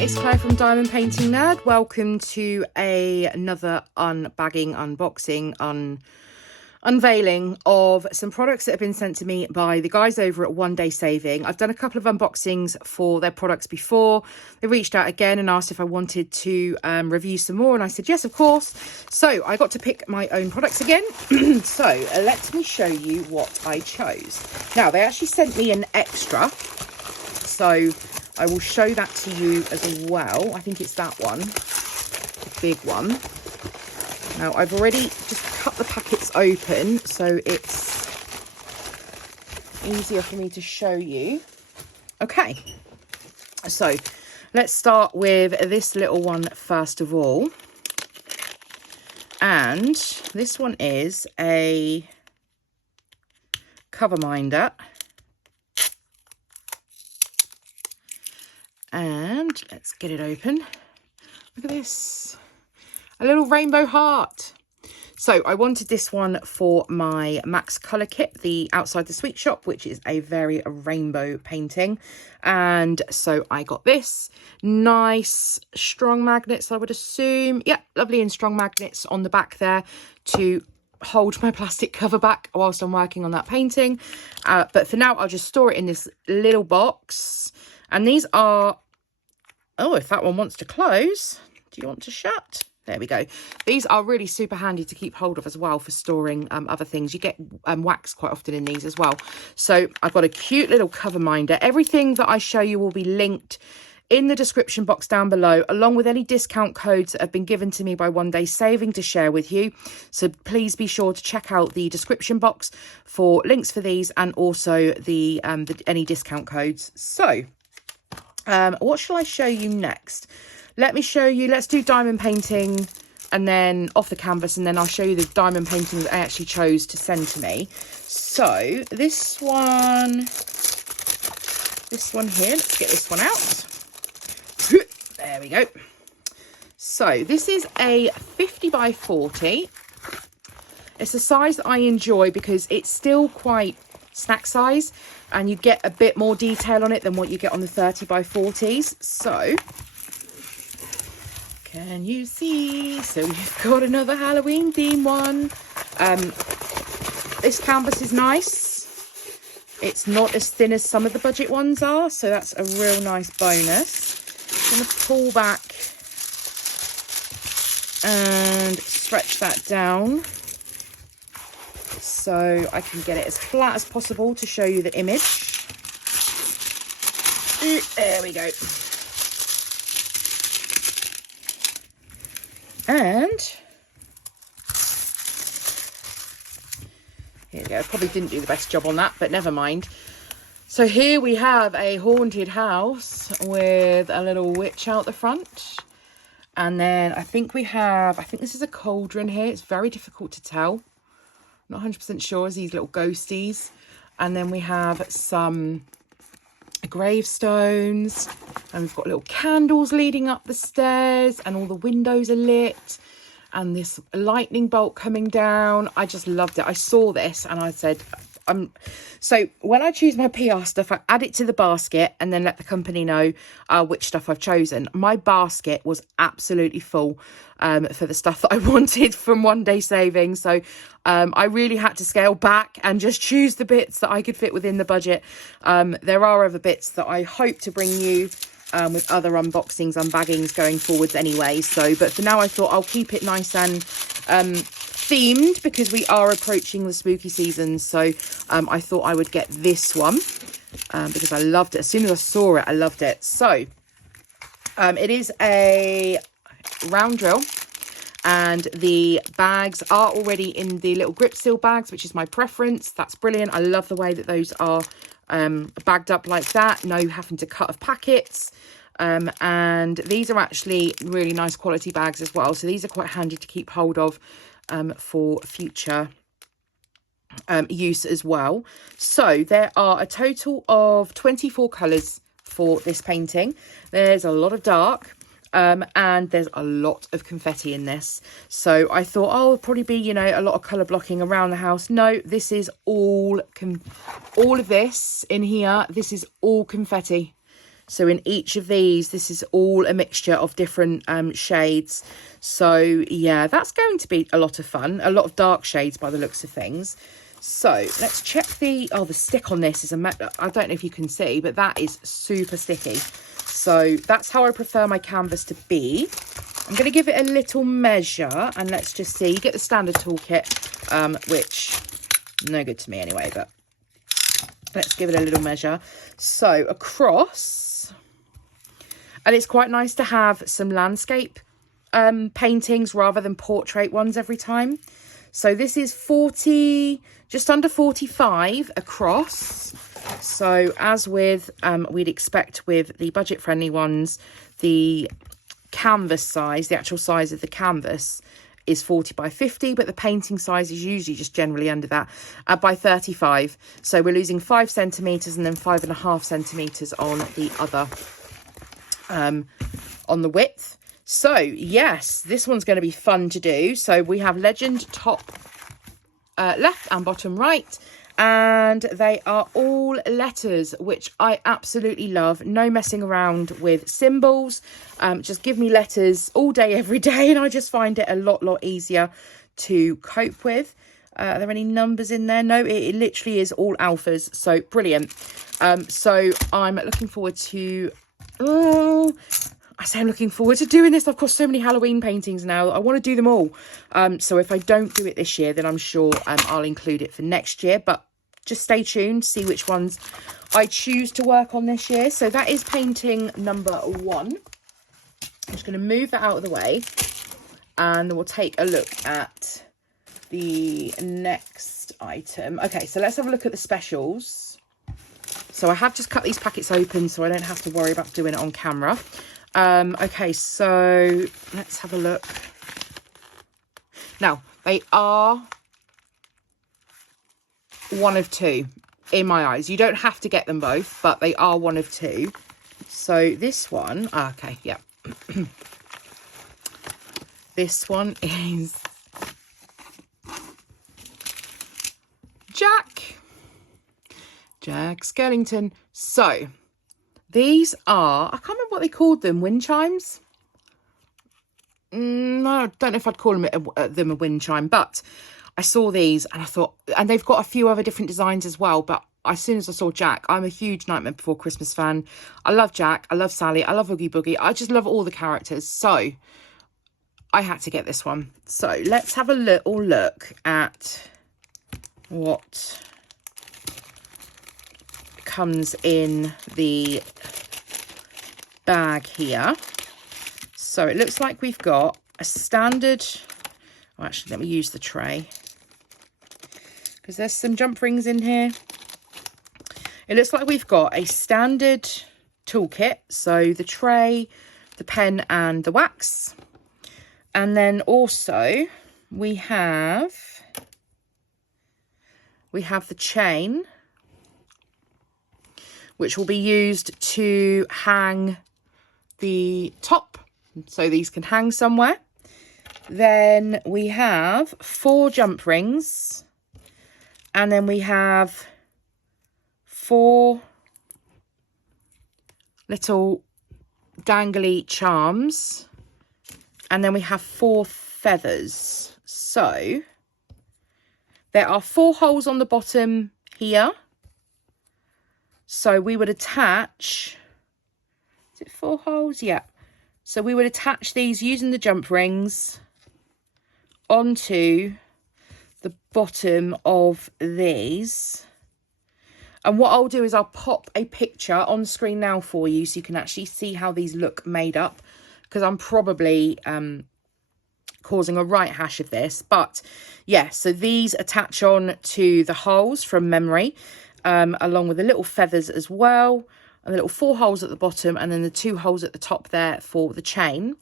it's Claire from Diamond Painting Nerd. Welcome to another unboxing, unveiling of some products that have been sent to me by the guys over at One Day Saving. I've done a couple of unboxings for their products before. They reached out again and asked if I wanted to review some more, and I said yes, of course. So I got to pick my own products again. So let me show you what I chose. Now, they actually sent me an extra, so I will show that to you as well. I think it's that one, the big one. Now, I've already just cut the packets open, so it's easier for me to show you. Okay, so let's start with this little one first of all. And this one is a cover minder. And let's get it open. Look at this, a little rainbow heart. So I wanted this one for my Max Colour kit, the Outside the Sweet Shop, which is a very rainbow painting. And so I got this. Nice strong magnets, I would assume. Yep, lovely and strong magnets on the back there to hold my plastic cover back whilst I'm working on that painting. But for now, I'll just store it in this little box. And these are, oh, if that one wants to close, do you want to shut? There we go. These are really super handy to keep hold of as well for storing other things. You get wax quite often in these as well. So I've got a cute little cover minder. Everything that I show you will be linked in the description box down below, along with any discount codes that have been given to me by One Day Saving to share with you. So please be sure to check out the description box for links for these and also the any discount codes. So what shall I show you next? Let me show you, let's do diamond painting and then off the canvas, and then I'll show you the diamond painting that I actually chose to send to me. So this one here, let's get this one out. There we go. So this is a 50 by 40. It's a size that I enjoy because it's still quite snack size and you get a bit more detail on it than what you get on the 30 by 40s. So can you see? So we've got another Halloween theme one. This canvas is nice. It's not as thin as some of the budget ones are, so that's a real nice bonus. I'm going to pull back and stretch that down so I can get it as flat as possible to show you the image. There we go. And here we go. I probably didn't do the best job on that, but never mind. So here we have a haunted house with a little witch out the front. And then I think this is a cauldron here. It's very difficult to tell. Not 100% sure. It's these little ghosties. And then we have some gravestones, and we've got little candles leading up the stairs, and all the windows are lit, and this lightning bolt coming down. I just loved it. I saw this and I said, so when I choose my PR stuff, I add it to the basket and then let the company know which stuff I've chosen. My basket was absolutely full for the stuff that I wanted from One Day Saving. So I really had to scale back and just choose the bits that I could fit within the budget. There are other bits that I hope to bring you with other unboxings, unbaggings going forwards anyway. So, but for now I thought I'll keep it nice and themed because we are approaching the spooky season. So I thought I would get this one because I loved it. As soon as I saw it, I loved it. So it is a round drill, and the bags are already in the little grip seal bags, which is my preference. That's brilliant. I love the way that those are bagged up like that, no having to cut of packets. And these are actually really nice quality bags as well, so these are quite handy to keep hold of for future use as well. So there are a total of 24 colours for this painting. There's a lot of dark, and there's a lot of confetti in this. So I thought, oh, it'll probably be, you know, a lot of colour blocking around the house. No, this is all of this in here. This is all confetti. So in each of these, this is all a mixture of different shades. So yeah, that's going to be a lot of fun. A lot of dark shades by the looks of things. So let's check the stick on this is I don't know if you can see, but that is super sticky. So that's how I prefer my canvas to be. I'm going to give it a little measure, and let's just see. You get the standard toolkit, which no good to me anyway, but let's give it a little measure. So across, and it's quite nice to have some landscape paintings rather than portrait ones every time. So this is 40, just under 45 across. So as with we'd expect with the budget friendly ones, the canvas size, the actual size of the canvas is 40 by 50, but the painting size is usually just generally under that by 35. So we're losing 5 centimeters and then 5.5 centimeters on the other on the width. So yes, this one's going to be fun to do. So we have legend top left and bottom right, and they are all letters, which I absolutely love. No messing around with symbols. Just give me letters all day, every day, and I just find it a lot easier to cope with. Are there any numbers in there? No, it literally is all alphas. So brilliant. So I'm looking forward to... I say I'm looking forward to doing this. I've got so many Halloween paintings now. I want to do them all. So if I don't do it this year, then I'm sure I'll include it for next year. But just stay tuned, see which ones I choose to work on this year. So that is painting number 1. I'm just going to move that out of the way, and we'll take a look at the next item. Okay, so let's have a look at the specials. So I have just cut these packets open so I don't have to worry about doing it on camera. Okay, so let's have a look. Now, they are one of 2 in my eyes. You don't have to get them both, but they are one of 2. So this one, okay, yeah. This one is Jack Skellington. So these are, I can't remember what they called them, wind chimes? No, I don't know if I'd call them a wind chime, but I saw these and I thought, and they've got a few other different designs as well, but as soon as I saw Jack, I'm a huge Nightmare Before Christmas fan. I love Jack, I love Sally, I love Oogie Boogie, I just love all the characters, so I had to get this one. So let's have a little look at what comes in the bag here. So it looks like we've got a standard, oh, actually let me use the tray because there's some jump rings in here. It looks like we've got a standard toolkit, so the tray, the pen and the wax, and then also we have the chain, which will be used to hang the top, so these can hang somewhere. Then we have 4 jump rings, and then we have 4 little dangly charms, and then we have 4 feathers. So there are 4 holes on the bottom here. So we would attach, is it 4 holes? Yeah. So we would attach these using the jump rings onto the bottom of these. And what I'll do is I'll pop a picture on screen now for you so you can actually see how these look made up, because I'm probably causing a right hash of this. But yeah, so these attach on to the holes from memory, along with the little feathers as well, and the little 4 holes at the bottom, and then the 2 holes at the top there for the chain.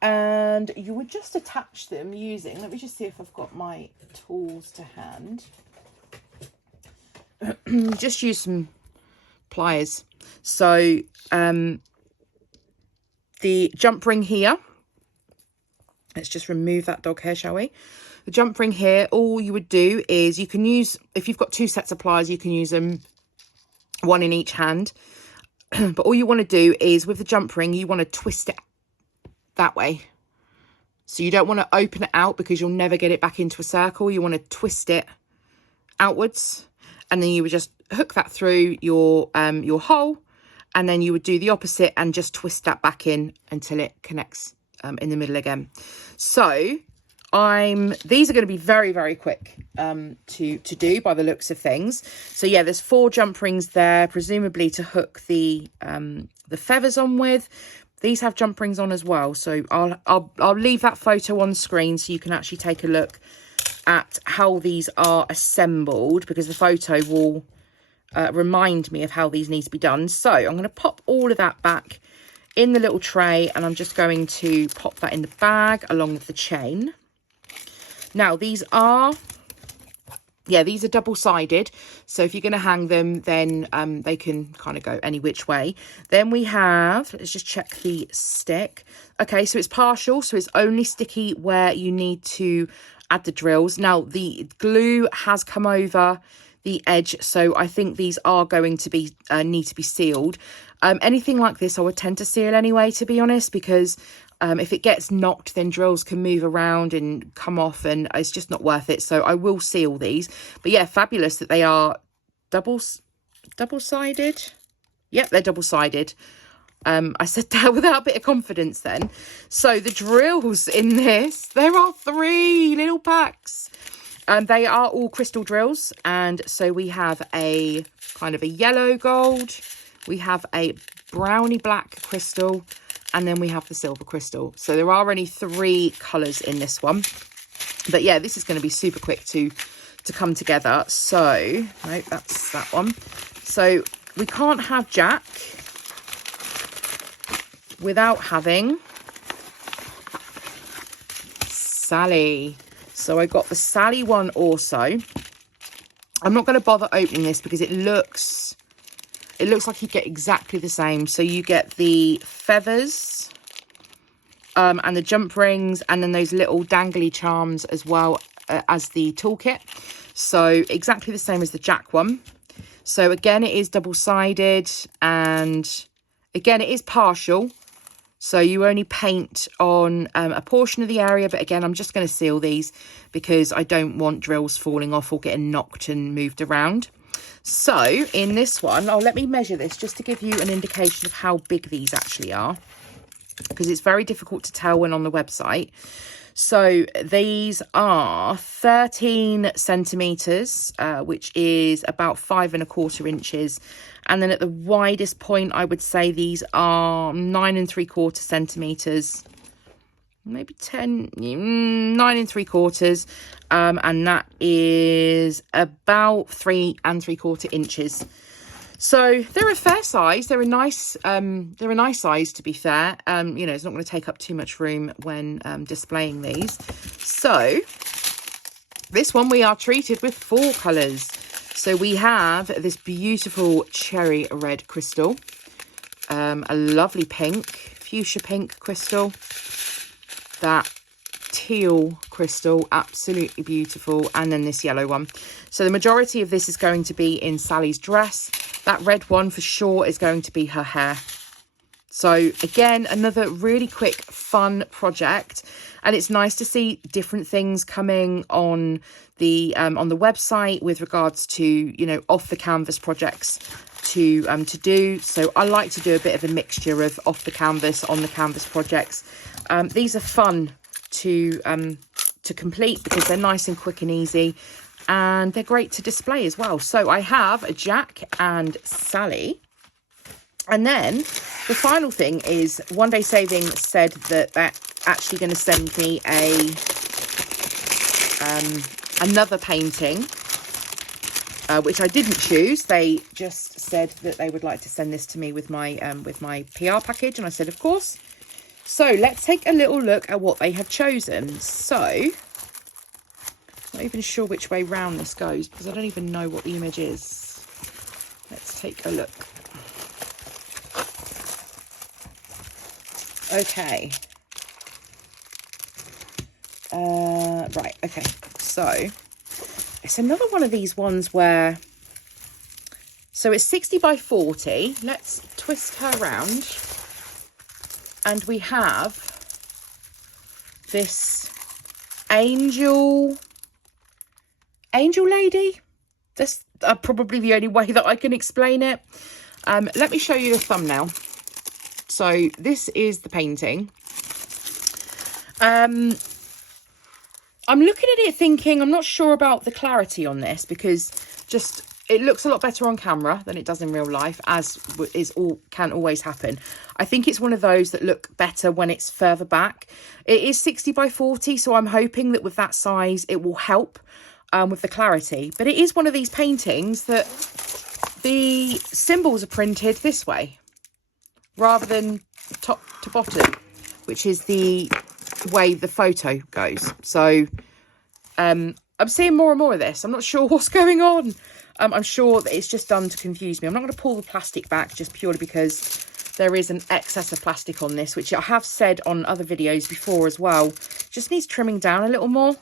And you would just attach them using, let me just see if I've got my tools to hand. Just use some pliers. So the jump ring here, let's just remove that dog hair, shall we? The jump ring here, all you would do is you can use, if you've got 2 sets of pliers, you can use them 1 in each hand. But all you want to do is with the jump ring, you want to twist it that way. So you don't want to open it out because you'll never get it back into a circle. You want to twist it outwards, and then you would just hook that through your hole, and then you would do the opposite and just twist that back in until it connects in the middle again. So these are going to be very, very quick to do by the looks of things. So yeah, there's 4 jump rings there, presumably to hook the feathers on with. These have jump rings on as well, so I'll leave that photo on screen so you can actually take a look at how these are assembled, because the photo will remind me of how these need to be done. So I'm going to pop all of that back in the little tray, and I'm just going to pop that in the bag along with the chain. Now these are double-sided, so if you're going to hang them, then they can kind of go any which way. Then we have, let's just check the stick. Okay, so it's partial, so it's only sticky where you need to add the drills. Now the glue has come over the edge, so I think these are going to be need to be sealed. Anything like this I would tend to seal anyway, to be honest, because if it gets knocked, then drills can move around and come off, and it's just not worth it. So I will seal these. But yeah, fabulous that they are double-sided. Yep, they're double-sided. I said that without a bit of confidence then. So the drills in this, there are 3 little packs. They are all crystal drills. And so we have a kind of a yellow gold. We have a browny black crystal. And then we have the silver crystal. So there are only 3 colours in this one. But yeah, this is going to be super quick to come together. So, no, that's that one. So we can't have Jack without having Sally. So I got the Sally one also. I'm not going to bother opening this because it looks like you get exactly the same. So you get the feathers and the jump rings, and then those little dangly charms as well as the toolkit. So exactly the same as the Jack one. So again, it is double-sided, and again, it is partial. So you only paint on a portion of the area. But again, I'm just going to seal these because I don't want drills falling off or getting knocked and moved around. So in this one, let me measure this just to give you an indication of how big these actually are, because it's very difficult to tell when on the website. So these are 13 centimetres, which is about 5 1/4 inches. And then at the widest point, I would say these are 9 3/4 centimetres. Maybe 9 3/4, and that is about 3 3/4 inches. So they're a fair size. They're a nice size, to be fair. You know, it's not going to take up too much room when displaying these. So this one we are treated with 4 colours. So we have this beautiful cherry red crystal, a lovely pink, fuchsia pink crystal, that teal crystal, absolutely beautiful, and then this yellow one. So the majority of this is going to be in Sally's dress. That red one for sure is going to be her hair. So again, another really quick, fun project, and it's nice to see different things coming on the website with regards to, you know, off the canvas projects to do. So I like to do a bit of a mixture of off the canvas, on the canvas projects. These are fun to complete because they're nice and quick and easy, and they're great to display as well. So I have a Jack and Sally. And then the final thing is One Day Saving said that they're actually going to send me another painting, which I didn't choose. They just said that they would like to send this to me with my PR package, and I said, of course. So let's take a little look at what they have chosen. So I'm not even sure which way round this goes because I don't even know what the image is. Let's take a look. Okay. Right, okay. So it's another one of these ones where So it's 60 by 40. Let's twist her around. And we have this angel lady. That's probably the only way that I can explain it. Let me show you the thumbnail. So this is the painting. I'm looking at it thinking, I'm not sure about the clarity on this, because just it looks a lot better on camera than it does in real life, as can always happen. I think it's one of those that look better when it's further back. It is 60 by 40, so I'm hoping that with that size it will help with the clarity. But it is one of these paintings that the symbols are printed this way rather than top to bottom, which is the way the photo goes. So I'm seeing more and more of this. I'm not sure what's going on. I'm sure that it's just done to confuse me. I'm not going to pull the plastic back just purely because there is an excess of plastic on this, which I have said on other videos before as well. Just needs trimming down a little more.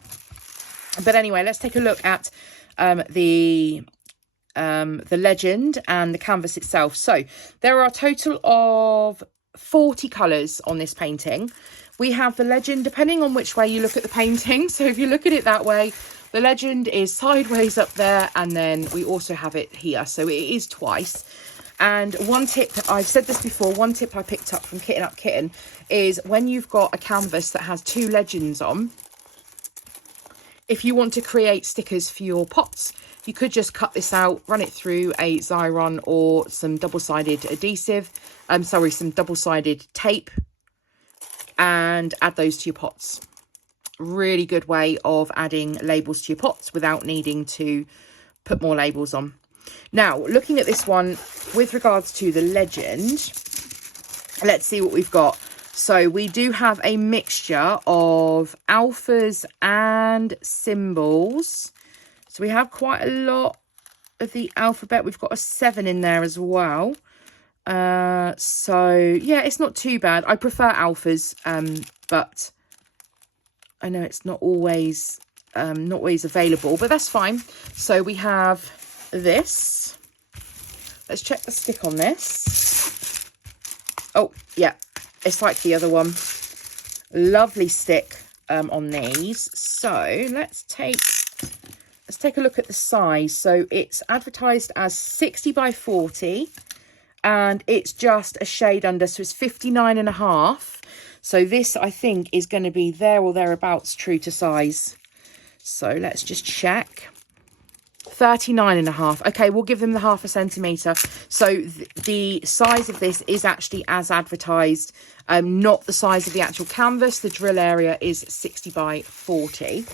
But anyway, let's take a look at the legend and the canvas itself. So there are a total of 40 colours on this painting. We have the legend, depending on which way you look at the painting. So if you look at it that way, the legend is sideways up there, and then we also have it here. So it is twice. And one tip, I've said this before, one tip I picked up from Kitten Up Kitten is when you've got a canvas that has two legends on, if you want to create stickers for your pots, you could just cut this out, run it through a Xyron or some double-sided adhesive, some double-sided tape, and add those to your pots. Really good way of adding labels to your pots without needing to put more labels on. Now, looking at this one with regards to the legend, let's see what we've got. So we do have a mixture of alphas and symbols. So we have quite a lot of the alphabet. We've got a 7 in there as well. So yeah, it's not too bad. I prefer alphas, but I know it's not always available, but that's fine. So we have this. Let's check the stick on this. Oh yeah, it's like the other one. Lovely stick on these. So let's take a look at the size. So it's advertised as 60 by 40, and it's just a shade under, so it's 59.5. So this, I think, is going to be there or thereabouts true to size. So let's just check. 39.5. Okay, we'll give them the 0.5 centimetre. So the size of this is actually as advertised, not the size of the actual canvas. The drill area is 60 by 40.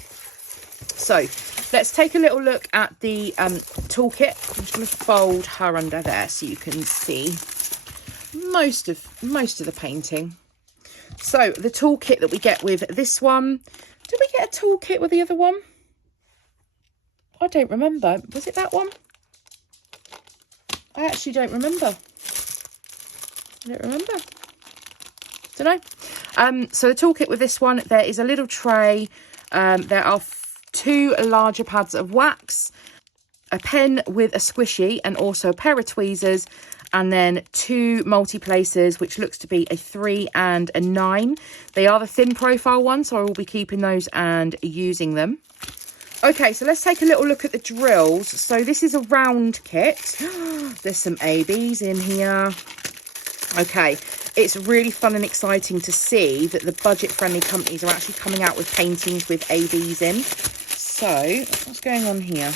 So let's take a little look at the toolkit. I'm just going to fold her under there so you can see most of the painting. So the toolkit that we get with this one, did we get a toolkit with the other one? I don't remember. Was it that one? I actually don't remember. I don't remember. Don't know. So the toolkit with this one, there is a little tray. There are 2 larger pads of wax, a pen with a squishy, and also a pair of tweezers, and then 2 multi-placers, which looks to be a 3 and a 9. They are the thin profile ones, so I will be keeping those and using them. Okay, so let's take a little look at the drills. So this is a round kit. There's some ABs in here. Okay, it's really fun and exciting to see that the budget-friendly companies are actually coming out with paintings with ABs in. So, what's going on here?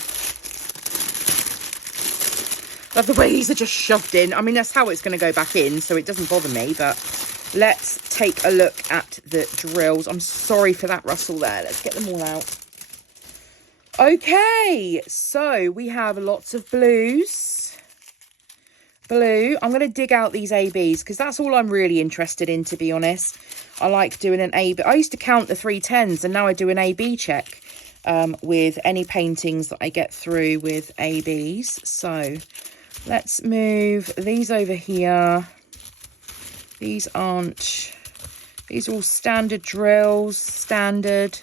Love the way these are just shoved in. I mean, that's how it's going to go back in, so it doesn't bother me. But let's take a look at the drills. I'm sorry for that rustle there. Let's get them all out. Okay, so we have lots of blues. Blue. I'm going to dig out these ABs because that's all I'm really interested in, to be honest. I like doing an AB. I used to count the 310s, and now I do an AB check with any paintings that I get through with ABs. So let's move these over here. These are all standard drills. Standard.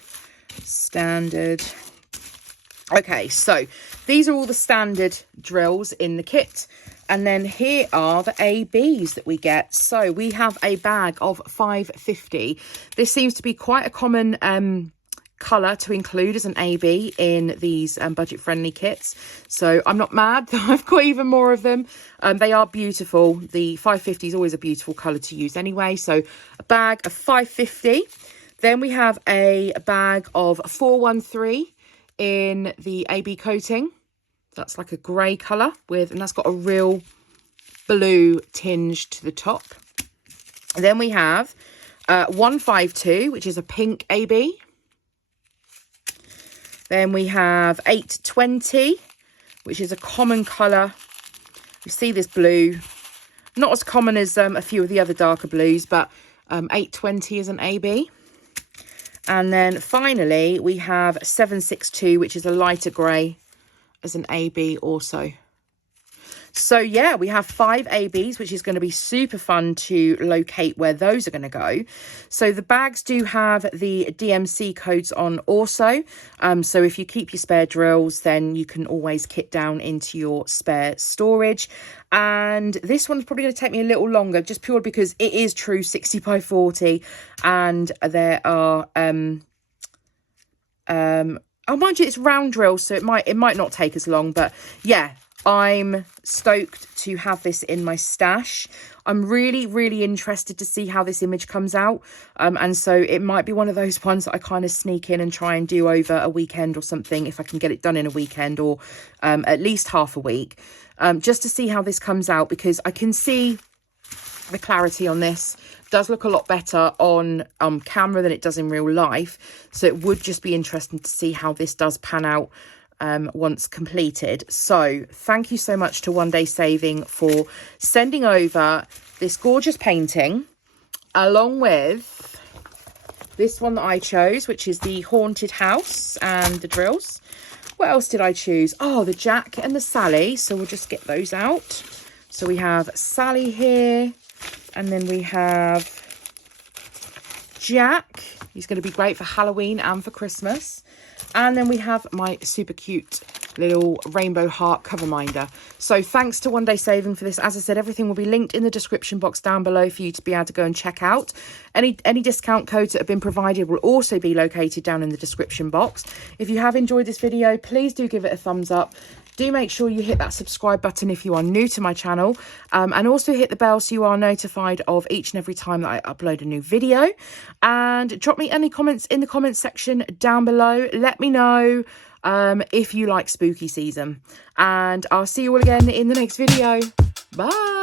Okay, so these are all the standard drills in the kit. And then here are the ABs that we get. So we have a bag of 550. This seems to be quite a common colour to include as an AB in these budget-friendly kits. So I'm not mad that I've got even more of them. They are beautiful. The 550 is always a beautiful colour to use anyway. So a bag of 550. Then we have a bag of 413 in the AB coating. That's like a grey colour and that's got a real blue tinge to the top. And then we have 152, which is a pink AB. Then we have 820, which is a common colour. You see this blue, not as common as a few of the other darker blues, but 820 is an AB. And then finally, we have 762, which is a lighter grey, as an AB also. So yeah, we have 5 ABs, which is going to be super fun to locate where those are going to go. So the bags do have the DMC codes on also. So if you keep your spare drills, then you can always kit down into your spare storage. And this one's probably going to take me a little longer, just purely because it is true 60 by 40, and there are oh, mind you, it's round drills, so it might not take as long. But yeah, I'm stoked to have this in my stash. I'm really, really interested to see how this image comes out. And so it might be one of those ones that I kind of sneak in and try and do over a weekend or something, if I can get it done in a weekend, or at least half a week, just to see how this comes out, because I can see the clarity on this does look a lot better on camera than it does in real life. So it would just be interesting to see how this does pan out once completed. So thank you so much to One Day Saving for sending over this gorgeous painting, along with this one that I chose, which is the haunted house and the drills. What else did I choose? Oh, the Jack and the Sally. So we'll just get those out. So we have Sally here, and then we have Jack. He's going to be great for Halloween and for Christmas. And then we have my super cute little rainbow heart cover minder. So thanks to One Day Saving for this. As I said, everything will be linked in the description box down below for you to be able to go and check out. Any discount codes that have been provided will also be located down in the description box. If you have enjoyed this video, please do give it a thumbs up. Do make sure you hit that subscribe button if you are new to my channel, and also hit the bell so you are notified of each and every time that I upload a new video. And drop me any comments in the comments section down below. Let me know if you like spooky season, and I'll see you all again in the next video. Bye.